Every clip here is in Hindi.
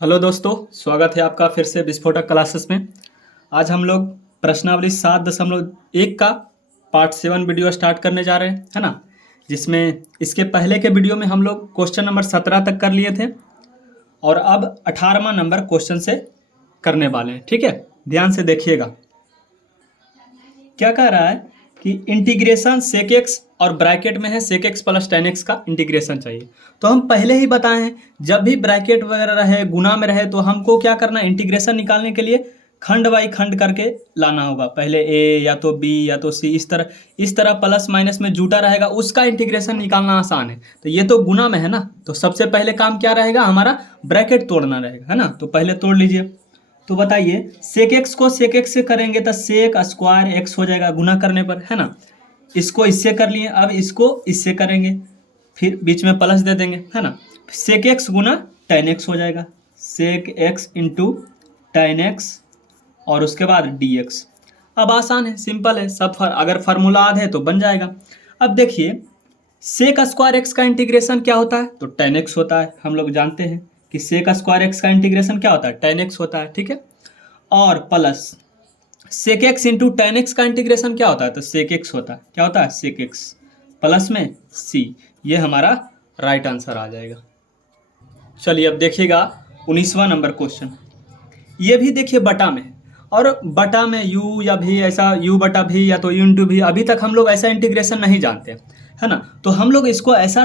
हेलो दोस्तों, स्वागत है आपका फिर से विस्फोटक क्लासेस में। आज हम लोग प्रश्नावली 7.1 का पार्ट 7 वीडियो स्टार्ट करने जा रहे हैं, है ना। जिसमें इसके पहले के वीडियो में हम लोग क्वेश्चन नंबर 17 तक कर लिए थे और अब 18वां नंबर क्वेश्चन से करने वाले हैं। ठीक है, ध्यान से देखिएगा। क्या कह रहा है कि इंटीग्रेशन सेक एक्स और ब्रैकेट में है sec x plus tan x का इंटीग्रेशन चाहिए। तो हम पहले ही बताए हैं, जब भी ब्रैकेट वगैरह रहे, गुना में रहे, तो हमको क्या करना है, इंटीग्रेशन निकालने के लिए खंड बाई खंड करके लाना होगा। पहले ए या तो बी या तो सी, इस तरह प्लस माइनस में जुटा रहेगा, उसका इंटीग्रेशन निकालना आसान है। तो ये तो गुना में है ना, तो सबसे पहले काम क्या रहेगा, हमारा ब्रैकेट तोड़ना रहेगा, है ना। तो पहले तोड़ लीजिए। तो बताइए, सेक एक्स को सेक एक्स से करेंगे तो सेक स्क्वायर एक्स हो जाएगा गुना करने पर, है ना। इसको इससे कर लिए, अब इसको इससे करेंगे, फिर बीच में प्लस दे देंगे, है ना। सेक एक्स गुना टेन एक्स हो जाएगा, sec x into tan x और उसके बाद डी एक्स। अब आसान है, सिंपल है, सब अगर फार्मूला याद है तो बन जाएगा। अब देखिए, सेक स्क्वायर एक्स का इंटीग्रेशन क्या होता है, तो टेन एक्स होता है। हम लोग जानते हैं कि सेक स्क्वायर एक्स का इंटीग्रेशन क्या होता है, टेन एक्स होता है, ठीक है। और plus sec x into tan x का इंटीग्रेशन क्या होता है, तो सेक एक्स होता है। क्या होता है, सेक एक्स प्लस में सी। ये हमारा राइट आंसर आ जाएगा। चलिए अब देखिएगा 19वां नंबर क्वेश्चन। ये भी देखिए बटा में है, और बटा में यू या भी ऐसा यू बटा भी या तो यू इंटू भी, अभी तक हम लोग ऐसा इंटीग्रेशन नहीं जानते, है ना। तो हम लोग इसको ऐसा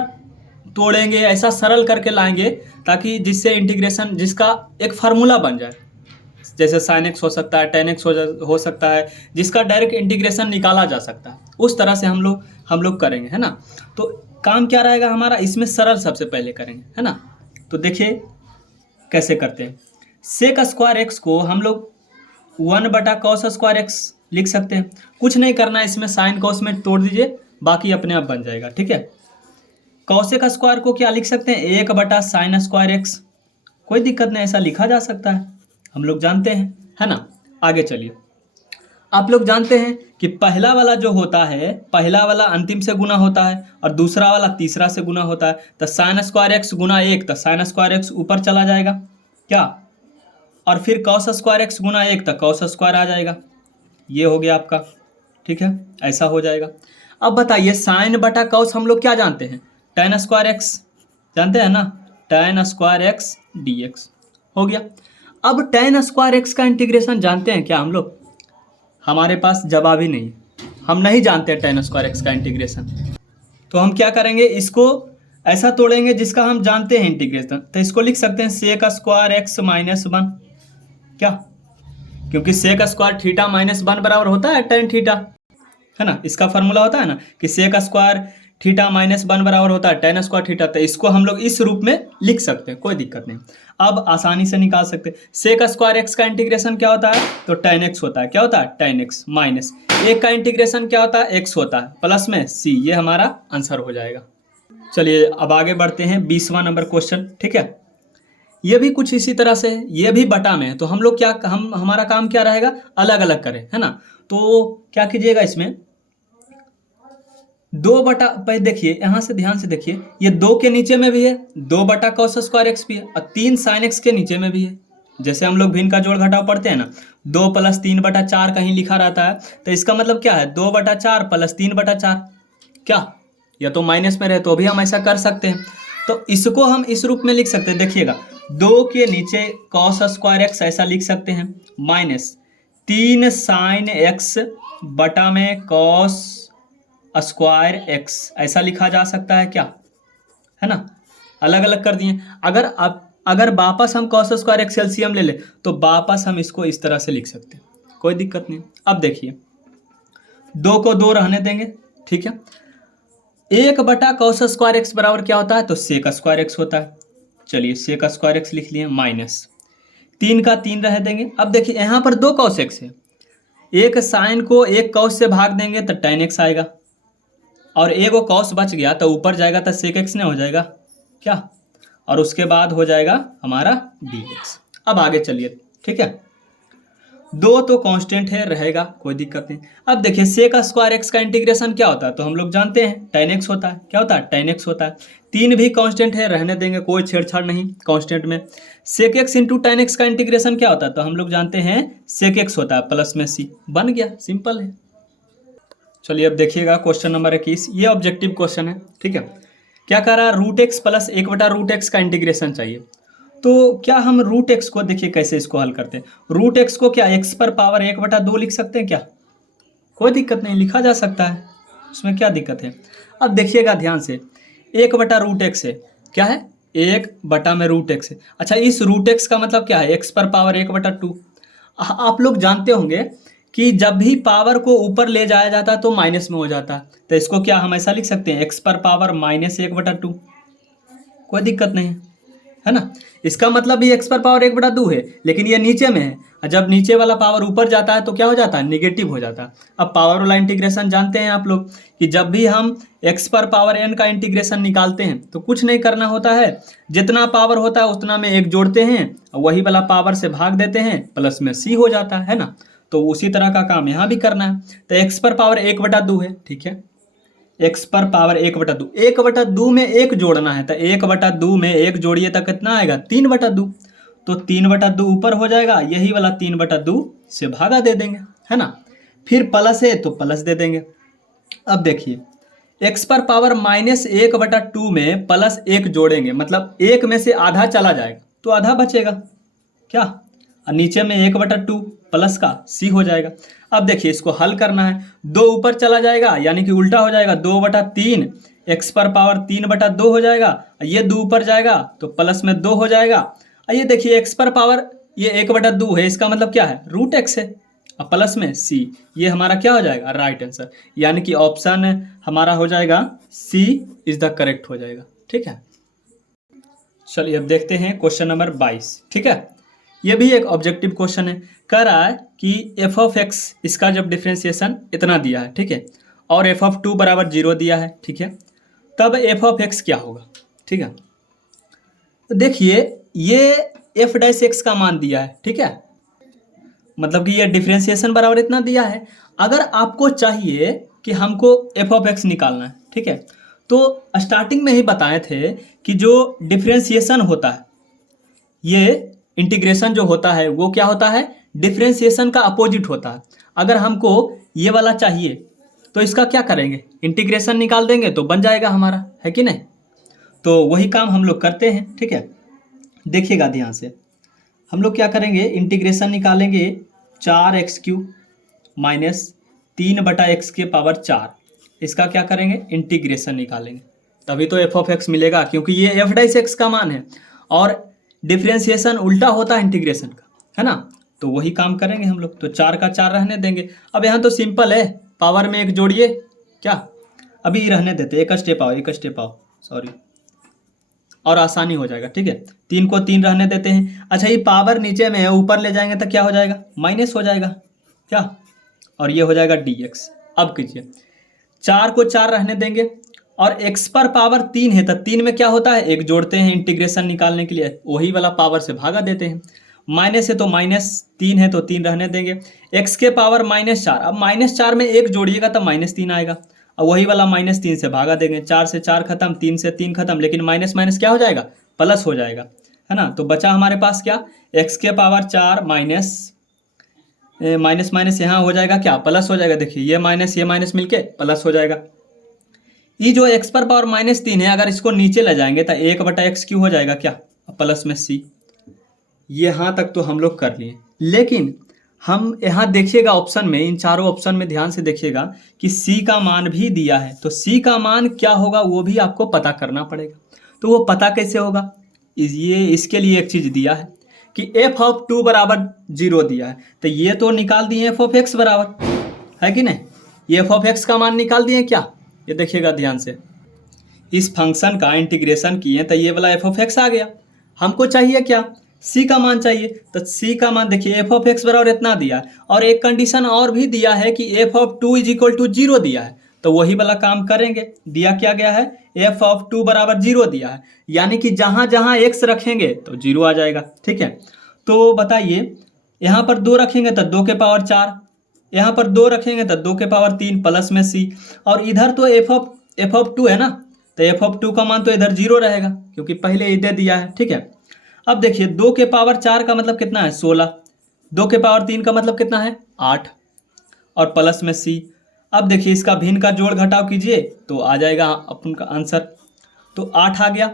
तोड़ेंगे, ऐसा सरल करके लाएंगे ताकि जिससे इंटीग्रेशन, जिसका एक फार्मूला बन जाए। जैसे साइन एक्स हो सकता है, टेन एक्स हो सकता है, जिसका डायरेक्ट इंटीग्रेशन निकाला जा सकता है। उस तरह से हम लोग करेंगे, है ना। तो काम क्या रहेगा हमारा, इसमें सरल सबसे पहले करेंगे, है ना। तो देखिए कैसे करते हैं। सेक स्क्वायर एक्स को हम लोग 1/cos स्क्वायर एक्स लिख सकते हैं। कुछ नहीं करना है, इसमें साइन कॉस में तोड़ दीजिए, बाकी अपने आप बन जाएगा, ठीक है। कॉसेक स्क्वायर को क्या लिख सकते हैं, 1/sin स्क्वायर एक्स। कोई दिक्कत नहीं, ऐसा लिखा जा सकता है, हम लोग जानते हैं, है ना। आगे चलिए, आप लोग जानते हैं कि पहला वाला जो होता है, पहला वाला अंतिम से गुना होता है और दूसरा वाला तीसरा से गुना होता है। तो साइन स्क्वायर एक्स गुना 1, तो साइन स्क्वायर एक्स ऊपर चला जाएगा क्या, और फिर कॉस स्क्वायर एक्स गुना 1, तो कॉस स्क्वायर आ जाएगा। ये हो गया आपका, ठीक है, ऐसा हो जाएगा। अब बताइए, साइन बटा कॉस हम लोग क्या जानते हैं, टेन स्क्वायर एक्स जानते हैं ना, ten square x D x हो गया। अब टेन स्क्वायर एक्स का इंटीग्रेशन जानते हैं क्या हम लोग, हमारे पास जवाब ही नहीं, हम नहीं जानते टेन स्क्वायर एक्स का इंटीग्रेशन। तो हम क्या करेंगे, इसको ऐसा तोड़ेंगे जिसका हम जानते हैं इंटीग्रेशन। तो इसको लिख सकते हैं सेक स्क्वायर एक्स माइनस 1, क्या, क्योंकि सेक स्क्वायर थीटा माइनस 1 बराबर होता है टेन थीटा, है ना। इसका फॉर्मूला होता है ना कि सेक स्क्वायर थीटा माइनस 1 बराबर होता है टेन स्क्वायर थीटा। तो इसको हम लोग इस रूप में लिख सकते हैं, कोई दिक्कत नहीं। अब आसानी से निकाल सकते हैं। सेक स्क्वायर एक्स का इंटीग्रेशन क्या होता है, तो टेन एक्स होता है। क्या होता है, टेन एक्स माइनस एक का इंटीग्रेशन क्या होता है, एक्स होता है, प्लस में सी। ये हमारा आंसर हो जाएगा। चलिए अब आगे बढ़ते हैं, 20वां नंबर क्वेश्चन, ठीक है। ये भी कुछ इसी तरह से है, ये भी बटा में है। तो हम लोग क्या, हमारा काम क्या रहेगा, अलग अलग करें, है ना। तो क्या कीजिएगा, इसमें 2 पहले देखिए, यहाँ से ध्यान से देखिए, ये 2 के नीचे में भी है 2/cos स्क्वायर एक्स भी है, और 3 साइन एक्स के नीचे में भी है। जैसे हम लोग भिन्न का जोड़ घटाव पढ़ते हैं ना, 2 + 3/4 कहीं लिखा रहता है, तो इसका मतलब क्या है, 2/4 + 3/4, क्या, या तो माइनस में रहे तो भी हम ऐसा कर सकते हैं। तो इसको हम इस रूप में लिख सकते हैं, देखिएगा 2 के नीचे cos स्क्वायर एक्स ऐसा लिख सकते हैं, माइनस 3 साइन एक्स बटा में cos स्क्वायर एक्स ऐसा लिखा जा सकता है, क्या, है ना। अलग अलग कर दिए। अगर वापस हम cos स्क्वायर एक्स एलसीएम ले ले तो वापस हम इसको इस तरह से लिख सकते हैं, कोई दिक्कत नहीं। अब देखिए, 2 को 2 रहने देंगे, ठीक है। 1/cos स्क्वायर एक्स बराबर क्या होता है, तो सेक स्क्वायर एक्स होता है। चलिए सेक स्क्वायर एक्स लिख लिए, माइनस 3 का 3 रह देंगे। अब देखिए यहाँ पर 2 cos एक्स है, एक साइन को एक cos से भाग देंगे तो टेन एक्स आएगा, और एक वो कॉस बच गया तो ऊपर जाएगा तो सेक एक्स नहीं हो जाएगा, क्या, और उसके बाद हो जाएगा हमारा डी एक्स। अब आगे चलिए, ठीक है। दो तो कांस्टेंट है, रहेगा, कोई दिक्कत नहीं। अब देखिए सेक स्क्वायर एक्स का इंटीग्रेशन क्या होता है, तो हम लोग जानते हैं tan x होता है। क्या होता है? tan x होता है। तीन भी कांस्टेंट है, रहने देंगे, कोई छेड़छाड़ नहीं कांस्टेंट में। Sec x into tan x का इंटीग्रेशन क्या होता है, तो हम लोग जानते हैं सेक एक्स होता है प्लस में c, बन गया, सिंपल है। चलिए अब देखिएगा क्वेश्चन नंबर 21, ये ऑब्जेक्टिव क्वेश्चन है, ठीक है। क्या कह रहा है, रूट एक्स प्लस 1/√x का इंटीग्रेशन चाहिए। तो क्या हम रूट एक्स को, देखिए कैसे इसको हल करते हैं। रूट एक्स को क्या x पर पावर 1/2 लिख सकते हैं क्या? कोई दिक्कत नहीं, लिखा जा सकता है, उसमें क्या दिक्कत है। अब देखिएगा ध्यान से, 1/√x है, क्या है, 1/√x है। अच्छा, इस रूट एक्स का मतलब क्या है, x पर पावर 1/2। आप लोग जानते होंगे कि जब भी पावर को ऊपर ले जाया जाता है तो माइनस में हो जाता है, तो इसको क्या हम ऐसा लिख सकते हैं, x पर पावर -1/2, कोई दिक्कत नहीं है ना। इसका मतलब भी x पर पावर 1/2 है, लेकिन ये नीचे में है, और जब नीचे वाला पावर ऊपर जाता है तो क्या हो जाता है, निगेटिव हो जाता है। अब पावर वाला इंटीग्रेशन जानते हैं आप लोग कि जब भी हम x पर पावर n का इंटीग्रेशन निकालते हैं तो कुछ नहीं करना होता है, जितना पावर होता है उतना में एक जोड़ते हैं और वही वाला पावर से भाग देते हैं, प्लस में c हो जाता है ना। तो उसी तरह का काम यहाँ भी करना है। तो x पर पावर 1/2 है, ठीक है, x पर पावर 1/2, 1/2 में एक जोड़ना है, तो 1/2 में एक जोड़िए तो कितना आएगा, 3/2। तो 3/2 ऊपर हो जाएगा, यही वाला 3/2 से भागा दे देंगे, है ना। फिर प्लस है तो प्लस दे देंगे। अब देखिए x पर पावर -1/2 में प्लस एक जोड़ेंगे, मतलब एक में से आधा चला जाएगा तो आधा बचेगा, क्या, और नीचे में 1/2 प्लस का c हो जाएगा। अब देखिए इसको हल करना है, दो ऊपर चला जाएगा यानी कि उल्टा हो जाएगा, 2/3, x पर पावर 3/2 हो जाएगा, ये 2 ऊपर जाएगा तो प्लस में 2 हो जाएगा। ये देखिए x पर पावर ये 1/2 है, इसका मतलब क्या है, रूट एक्स है, और प्लस में c, ये हमारा क्या हो जाएगा, राइट आंसर, यानी कि ऑप्शन हमारा हो जाएगा c इज द करेक्ट हो जाएगा, ठीक है। चलिए अब देखते हैं क्वेश्चन नंबर 22, ठीक है। ये भी एक ऑब्जेक्टिव क्वेश्चन है, कह रहा है कि f ऑफ x, इसका जब डिफ्रेंसिएशन इतना दिया है, ठीक है, और f ऑफ 2 = 0 दिया है, ठीक है, तब f ऑफ x क्या होगा, ठीक है। तो देखिए ये f' का मान दिया है, ठीक है, मतलब कि ये डिफ्रेंसिएशन बराबर इतना दिया है। अगर आपको चाहिए कि हमको f ऑफ x निकालना है, ठीक है, तो स्टार्टिंग में ही बताए थे कि जो डिफ्रेंसिएशन होता है, ये इंटीग्रेशन जो होता है वो क्या होता है, डिफ्रेंसिएशन का अपोजिट होता है। अगर हमको ये वाला चाहिए तो इसका क्या करेंगे, इंटीग्रेशन निकाल देंगे तो बन जाएगा हमारा, है कि नहीं। तो वही काम हम लोग करते हैं, ठीक है। देखिएगा ध्यान से, हम लोग क्या करेंगे, इंटीग्रेशन निकालेंगे 4x³ माइनस 3/x⁴, इसका क्या करेंगे, इंटीग्रेशन निकालेंगे, तभी तो f ऑफ x मिलेगा, क्योंकि ये f' का मान है और डिफ्रेंसिएशन उल्टा होता है इंटीग्रेशन का, है ना। तो वही काम करेंगे हम लोग, तो 4 का 4 रहने देंगे। अब यहाँ तो सिंपल है, पावर में एक जोड़िए, क्या, अभी रहने देते, एक स्टेप आओ, सॉरी, और आसानी हो जाएगा, ठीक है। 3 को 3 रहने देते हैं। अच्छा, ये पावर नीचे में है, ऊपर ले जाएंगे तो क्या हो जाएगा, माइनस हो जाएगा, क्या, और ये हो जाएगा dx। अब कीजिए, 4 को 4 रहने देंगे, और x पर पावर 3 है तो 3 में क्या होता है, एक जोड़ते हैं इंटीग्रेशन निकालने के लिए, वही वाला पावर से भागा देते हैं। माइनस है तो -3 है तो 3 रहने देंगे, x के पावर -4, अब -4 में एक जोड़िएगा तो -3 आएगा, और वही वाला -3 से भागा देंगे, 4 से 4 खत्म, 3 से 3 खत्म, लेकिन माइनस माइनस क्या हो जाएगा, प्लस हो जाएगा, है ना। तो बचा हमारे पास क्या, x के पावर 4 माइनस माइनस यहाँ हो जाएगा क्या, प्लस हो जाएगा। देखिए ये माइनस मिलके प्लस हो जाएगा। ये जो x पर पावर -3 है, अगर इसको नीचे ले जाएंगे तो 1/x³ हो जाएगा, क्या, प्लस में c। यहाँ तक तो हम लोग कर लिए, लेकिन हम यहाँ देखिएगा ऑप्शन में, इन चारों ऑप्शन में ध्यान से देखिएगा कि c का मान भी दिया है, तो c का मान क्या होगा वो भी आपको पता करना पड़ेगा। तो वो पता कैसे होगा, इसके लिए एक चीज़ दिया है कि f ऑफ 2 = 0 दिया है, तो ये तो निकाल दिए f ऑफ x बराबर, है कि नहीं, ये f ऑफ x का मान निकाल दिए क्या। ये देखिएगा ध्यान से, इस फंक्शन का इंटीग्रेशन किए तो ये वाला f ऑफ x आ गया। हमको चाहिए क्या, c का मान चाहिए, तो c का मान देखिए f ऑफ x बराबर इतना दिया है, और एक कंडीशन और भी दिया है कि f ऑफ 2 = 0 दिया है, तो वही वाला काम करेंगे। दिया क्या गया है, f ऑफ 2 = 0 दिया है, यानी कि जहाँ जहाँ x रखेंगे तो 0 आ जाएगा, ठीक है। तो बताइए यहाँ पर 2 रखेंगे तो 2 के पावर 4, यहाँ पर 2 रखेंगे तो 2 के पावर 3 प्लस में c, और इधर तो एफ ऑफ 2 है ना, तो एफ ऑफ 2 का मान तो इधर 0 रहेगा क्योंकि पहले ही दे दिया है। ठीक है, अब देखिए 2 के पावर 4 का मतलब कितना है 16, 2 के पावर 3 का मतलब कितना है 8, और प्लस में c। अब देखिए इसका भिन्न का जोड़ घटाव कीजिए तो आ जाएगा अपन का आंसर, तो 8 आ गया।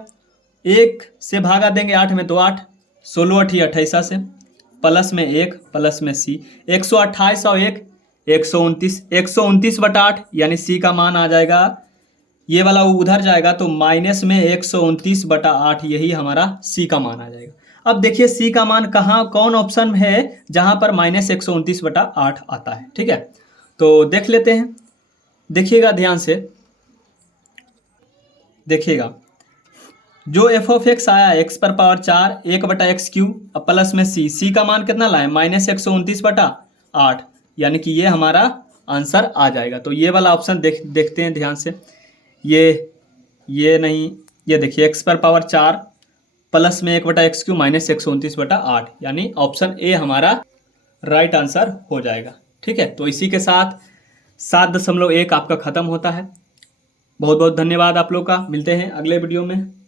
1 से भागा देंगे 8 में तो 8, 16 8 28 से, प्लस में 1 प्लस में c, 128 और 1 129, 129/8 यानी c का मान आ जाएगा, ये वाला उधर जाएगा तो माइनस में 129/8, यही हमारा c का मान आ जाएगा। अब देखिए c का मान कहाँ कौन ऑप्शन में है जहाँ पर माइनस 129/8 आता है। ठीक है, तो देख लेते हैं, देखिएगा ध्यान से, देखिएगा जो एफ ऑफ एक्स आया x पर पावर 4 1/x³ अब प्लस में c का मान कितना लाए माइनस 129/8, यानी कि ये हमारा आंसर आ जाएगा। तो ये वाला ऑप्शन देखते हैं ध्यान से, ये नहीं, ये देखिए x पर पावर 4 प्लस में 1/x³ माइनस 129/8, यानी ऑप्शन ए हमारा राइट आंसर हो जाएगा। ठीक है, तो इसी के साथ 7.1 आपका ख़त्म होता है। बहुत बहुत धन्यवाद आप लोग का, मिलते हैं अगले वीडियो में।